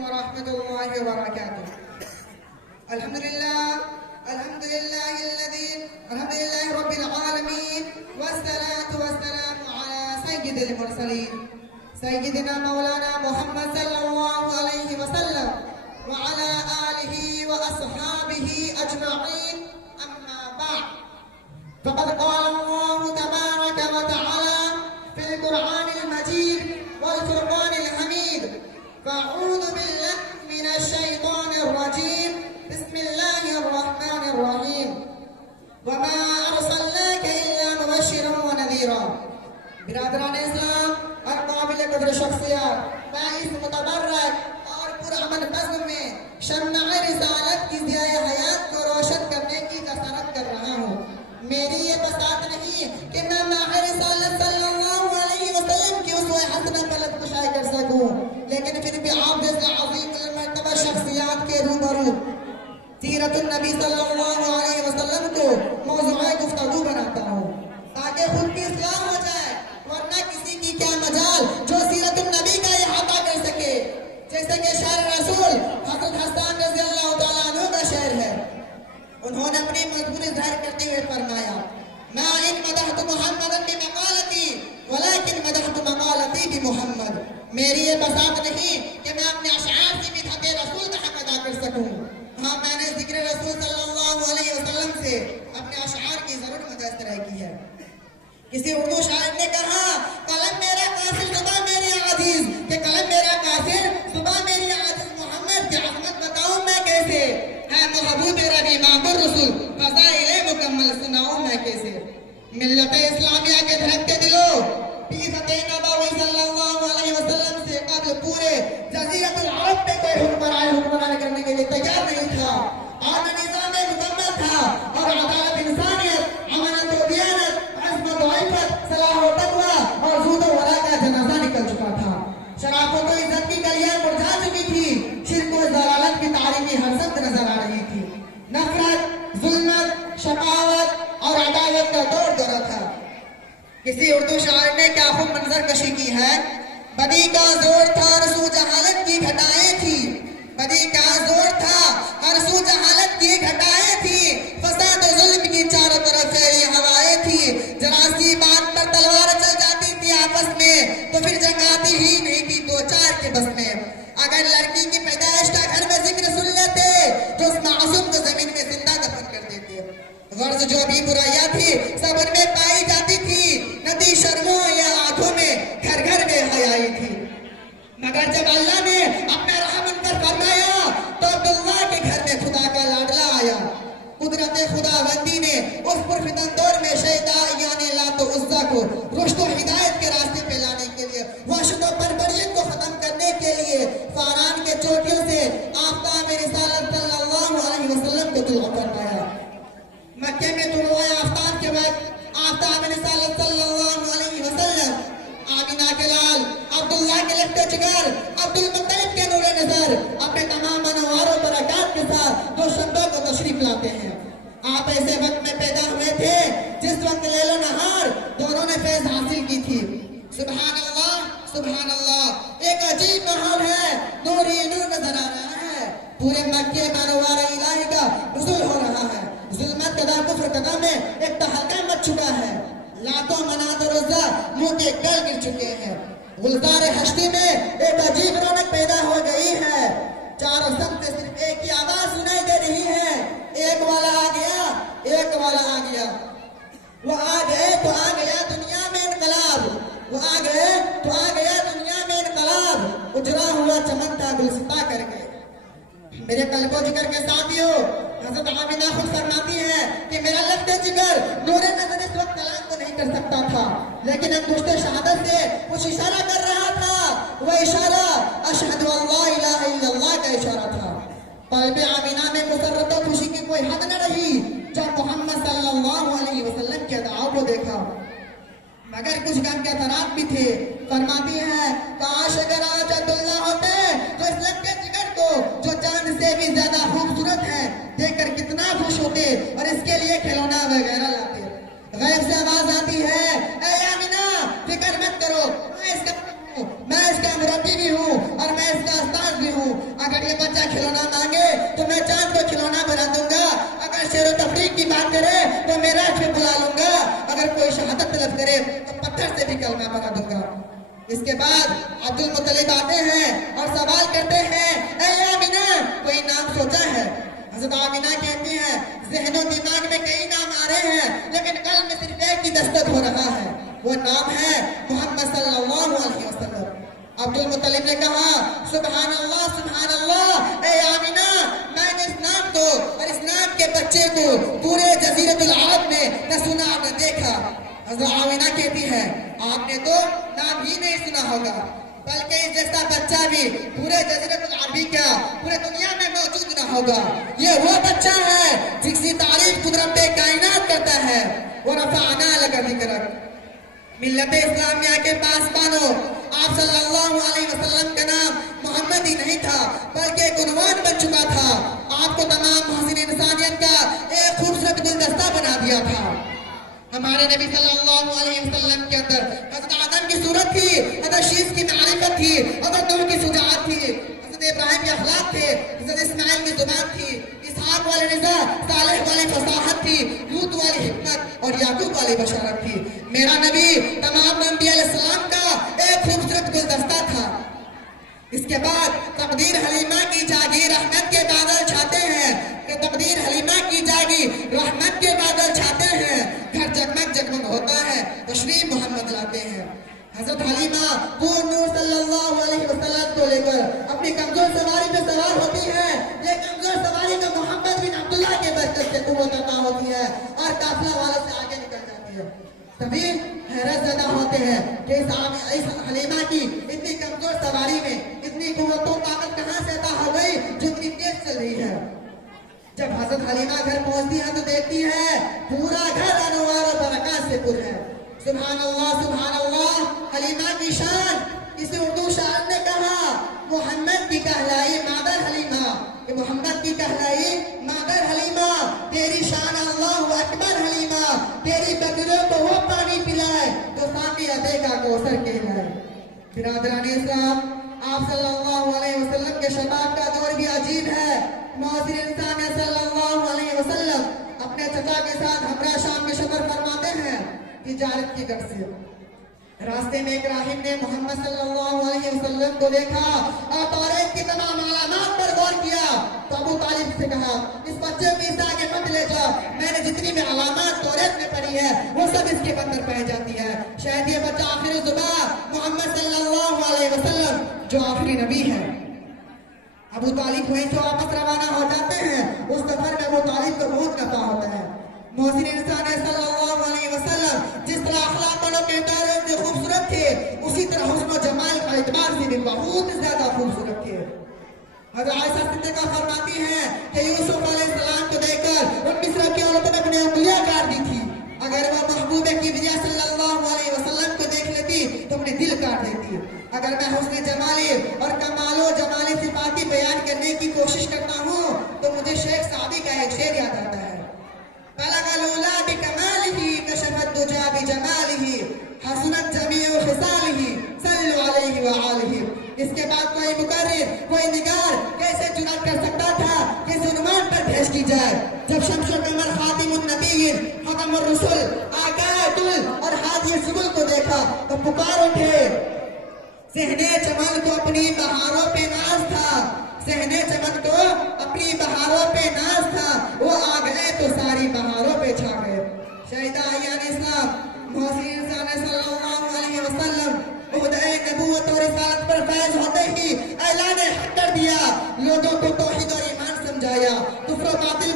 عليكم ورحمة الله وبركاته. الحمد لله رب العالمين، والصلاة والسلام على سيد المرسلين سيدنا مولانا محمد صلى الله عليه وسلم وعلى آله وأصحابه أجمعين. أما بعد، فقد قال الله تبارك وتعالى في القرآن المجيد والفرقان الحميد: فأعوذ بالله من الشيطان الرجيم، بسم الله الرحمن الرحيم، وما أرسلناك إلا مبشرا ونذيرا. برادران اسلام اور قابل قدر شخصیات، میں اس متبرک اور پرامن بزم میں شمع رسالت کی ضیاء حیات کو روشن کرنے کی کثرت کر رہا ہوں. میری یہ بساط نہیں کہ میں ماہ رسالت صلی اللہ علیہ وسلم کی اسوہ حسنہ پلک کشائی کر سکوں، لیکن پھر بھی آپ جیسے عظیم المرتبہ شخصیات کے روبرو سیرت النبی صلی اللہ علیہ وسلم کو موضوع گفتگو بناتا ہوں تاکہ خود کی اصلاح ہو جائے، ورنہ کسی کی کیا مجال جو سیرت النبی کا احاطہ کر سکے. جیسے کہ شاعر رسول حضرت حسان رضی اللہ تعالیٰ عنہ کا شعر ہے، انہوں نے اپنی مجبوری ظاہر کرتے ہوئے فرمایا: ما ان مدحت محمدا بمقالتی ولكن مدحت مقالتی بمحمد. میری یہ بساط نہیں کہ میں اپنے اشعار سے مدحت رسول کا حق ادا کر سکوں، ہاں میں نے ذکر رسول صلی اللہ علیہ وسلم سے اپنے اشعار کی ضرور مجاسترہ کی ہے. کسی اردو شاعر نے کہا: قلم میرا قاصر زباں میری عزیز، کہ قلم میرا قاصر زباں میری عزیز، محمد کی عظمت بتاؤں میں کیسے، ہے محبوب ربی امام الرسول فضائل مکمل سناؤں میں کیسے. ملت اسلامیہ کے دھڑکتے دلوں، بیست نبوی صلی اللہ علیہ وسلم سے قبل پورے جزیرۃ العرب پہ کوئی حکمران کرنے کے لیے تیار نہیں تھا. اور نظام مکمل تھا، اور عدالت انسانیت، امانت و دیانت، عصمت و عفت، صلاح و تقوی اور زہد و ورع کا جنازہ نکل چکا تھا. شرافت و عزت کی گلیاں مرجھا چکی تھی، شرک و ضلالت کی تاریکی ہر سمت نظر آ رہی تھی. نفرت، ظلمت، شقاوت اور عداوت کا دور دورہ تھا. کسی اردو شاعر نے کیا خوب منظر کشی کی ہے: بدی کا زور تھا ہر سو جہالت کی گھٹائیں تھی، بدی کا زور تھا ہر سو جہالت کی گھٹائیں تھی، فساد و ظلم کی چاروں طرف پھیلی ہوائیں تھی. ذرا سی بات پر تلوار چل جاتی تھی آپس میں تو پھر جنگ آتی ہی نہیں تھی دو چار کے بس میں. اگر لڑکی کی پیدائش کا گھر میں ذکر سن لیتے تو اس معصوم کو زمین میں زندہ دفن کر دیتے. غرض جو بھی برائیاں تھی سب ان میں پائی جاتی تھی، نہ تھی شرموں یا آنکھوں میں، گھر گھر میں حیائی تھی. مگر جب اللہ نے اپنا رحم ان پر فرمایا تو عبداللہ کے گھر میں خدا کا لاڈلا آیا. قدرت خداوندی نے اس پرفتن دور میں شیطا یعنی لات و عزا کو رشد و ہدایت کے راستے پہ لانے کے لیے، وحشت و بربریت کو ختم کرنے کے لیے فاران کے چوٹیوں سے آفتاب رسالت صلی اللہ علیہ وسلم کو طلوع فرمایا. مکے میں طلوع آفتاب کے وقت آفتاب رسالت صلی اللہ علیہ وسلم آمینہ کے لال عبداللہ کے لخت جگر عبد المطلب کے نور نظر اپنے تمام انوار و برکات کے ساتھ دو شبوں کو تشریف لاتے ہیں. آپ ایسے وقت میں پیدا ہوئے تھے جس وقت لیل و نہار دونوں نے فیض حاصل کی تھی. سبحان اللہ سبحان اللہ، ایک عجیب ماحول ہے، نور ہی نور نظر آ رہا ہے. پورے مکے میں انوار الہی کا نزول ہو رہا ہے. ظلمت قدا کفر قدا میں ایک تہلکہ مچ چکا ہے. لاتوں منات اور عزا منہ کے گل گر چکے ہیں. گلزار ہستی میں ایک عجیب رونق پیدا ہو گئی ہے. چاروں سمت سے صرف ایک ہی آواز سنائی دے رہی ہے: ایک والا آ گیا، ایک والا آ گیا. وہ آ گئے تو آ گیا دنیا میں انقلاب، وہ آ گئے تو آ گیا دنیا میں انقلاب. اجرا ہوا چمکتا گلستہ کر کے. میرے قلب و جگر کے ساتھیوں، حضرت آمینہ خود فرماتی ہے کہ میرا لخت جگر نور نظر اس وقت کلام کو نہیں کر سکتا تھا، لیکن انگشت شہادت سے کچھ اشارہ کر رہا تھا. وہ اشارہ اشہد اللہ الہ الا اللہ کا اشارہ تھا. قلب آمینہ میں مسرت و خوشی کی کوئی حد نہ رہی جب محمد صلی اللہ علیہ وسلم کے ادعاؤں کو دیکھا، مگر کچھ غم کے اثرات بھی تھے. فرماتی ہے: کاش اگر آج عبداللہ ہوتے تو اس لخت جگر کو جو چاند سے بھی زیادہ خوبصورت ہے دیکھ کر کتنا خوش ہوتے اور اس کے لیے کھلونا وغیرہ لاتے. غیب سے آواز آتی ہے: اے آمینہ فکر مت کرو، میں اس کا مربی بھی ہوں اور میں اس کا استاد بھی ہوں. हूँ। अगर ये बच्चा खिलौना मांगे तो मैं चांद को खिलौना बना दूंगा। अगर शेर व तफरीह की बात करे तो मैं रात में बुला लूंगा। अगर कोई शहादत तलब करे तो पत्थर से भी कलमा बना दूंगा। इसके बाद अब्दुल मुत्तलिब आते हैं और सवाल करते हैं, ऐ आमिना कोई नाम सोचा है? हज़रत आमिना कहती हैं, ज़हनो दिमाग में कई नाम आ रहे हैं लेकिन कल में सिर्फ एक ही दस्तक हो रहा है, वो नाम है मोहम्मद सल्लल्लाहु अलैहि वसल्लम। अब्दुल मुत्तलिब ने कहा, सुभान अल्लाह, ऐ आमिना मैंने इस नाम को और इस नाम के बच्चे को पूरे जज़ीरतुल अरब में न सुना न देखा। हज़रत आमिना कहती है, आपने तो नाम ही नहीं सुना होगा, बल्कि इस जैसा बच्चा भी पूरे जज़ीरतुल अरबी क्या पूरे दुनिया में मौजूद न होगा। ये वो बच्चा है जिसकी तारीफ कुदरत कायनात करता है। वो रफ़अना लका ज़िक्रक। मिल्लत इस्लामिया के पासबानों, आप सल्लल्लाहु अलैहि वसल्लम का नाम मोहम्मद ही नहीं था बल्कि एक उन्वान बन चुका था। आपको तमाम मोहसिन इंसानियत का एक खूबसूरत गुलदस्ता बना दिया था। हमारे नबी सल्लल्लाहु अलैहि वसल्लम के अंदर हज़रत आदम की सूरत थी, हज़रत शीश की मारिफत थी, हज़रत नूह की शुजाअत थी, हज़रत इब्राहिम के अखलाक थे, हज़रत इस्माइल की जुबान थी, इसहाक वाले रिज़ा, सालेह वाली फसाहत थी, लूत वाली हिकमत और याकूब वाली बशारत थी। मेरा नबी तमाम अंबिया अलैहिस्सलाम का एक खूबसूरत गुलदस्ता था। इसके बाद तकदीर हलीमा की जागी रहमत के बादल छाते हैं कि तकदीर हलीमा की जागी रहमत के बादल छाते हैं। घर जगमग जगमग होता है, तशरीफ मोहम्मद लाते हैं। हज़रत हलीमा पूर्ण नूर सल्लल्लाहु अलैहि वसल्लम को लेकर अपनी कमजोर सवारी पे सवार होती है। ये कमजोर सवारी में मोहम्मद बिन अब्दुल्लाह के बरकत से कुव्वत अता होती है और काफिला वालों से आगे निकल जाती है। सभी हैरत ज़दा होते हैं कि इस हलीमा की इतनी कमजोर सवारी में इतनी कुव्वत और ताकत कहाँ से अता हो गई जो इतनी तेज चल रही है। जब हज़रत हलीमा घर पहुंचती है तो देखती है पूरा घर अनवार और बरकत से पुर है। सुभान अल्लाह, हलीमा की शान। इसे उर्दू शायर ने कहा, मोहम्मद की कहलाई मादर हलीमा, कि मोहम्मद की कहलाई मादर हलीमा, तेरी शान अल्लाहु अकबर हलीमा, तेरी बकरियों को वो पानी पिलाए तो साकी अदे का कौसर कहलाए। बिरादरानी इस्लाम, आप सल्लल्लाहु अलैहि वसल्लम के शबाब का दौर भी अजीब है। मौसिर इंसान सल्लल्लाहु अलैहि वसल्लम अपने चचा के साथ हमरा शाम में सफर फरमाते हैं तिजारत की गर्ज से। रास्ते में एक राहिब ने मोहम्मद सल्लल्लाहु अलैहि वसल्लम को देखा और तौरात की तमाम अलामात पर गौर किया तो अबू तालिब से कहा, इस बच्चे को इस आगे मत ले जाओ, मैंने जितनी भी अलामात तौरात में पढ़ी है वो सब इसके अंदर पाई जाती है। शायद ये बच्चा आखिरी जुबा मोहम्मद सल्लल्लाहु अलैहि वसल्लम जो आखिरी नबी है। अबू तालिब वहीं से वापस रवाना हो जाते हैं। उस सफर में अबू तालिब को बहुत नफा होता है। मोहसिन इंसान सल्लल्लाहु अलैहि वसल्लम जिस तरह अखलाक के एतबार से खूबसूरत थे उसी तरह हुस्न और जमाल का एतबार से भी बहुत ज्यादा खूबसूरत थे। हज़रत आयशा सिद्दीक़ा फरमाती हैं कि यूसुफ अलैहिस्सलाम को देखकर उन मिस्र की औरतों ने अपनी उंगलियां काट दी थी। अगर वह महबूब किबरिया सल्लल्लाहु अलैहि वसल्लम को देख लेती तो अपने दिल काट देती। अगर मैं हुस्न जमाली और कमालो जमाली सिफाती बयान करने की कोशिश करता हूँ तो मुझे शेख सादी का एक शेर याद आता है, बलगलूला बिकमालिही कशफत दुजा बिजमालिही हसनत जमीउ खिसालिही सल्लु अलैहि व आलिही। इसके बाद कोई मुकर्रिर कोई निगार कैसे चुनाव कर सकता था कि इस उन्वान पर पेश की जाए। जब शम्स व कमर खातिमुन नबीय्यीन खतमुर रसूल आकातुल और हादी सुबुल को देखा तो पुकार उठे, सहने चमन को अपनी बहारों पे नाज था, सहने चमन को अपनी बहारों पे नाज था, वो आ गए तो सारी बहारों पे छा गए। शहीदा अय्यान इस्लाम मोहसिन इंसान सल्लल्लाहु अलैहि वसल्लम उहदे नबूवत और रिसालत पर फैज होते ही ऐलान हक कर दिया, लोगों को तौहीद और ईमान समझाया, कुफ्र और बातिल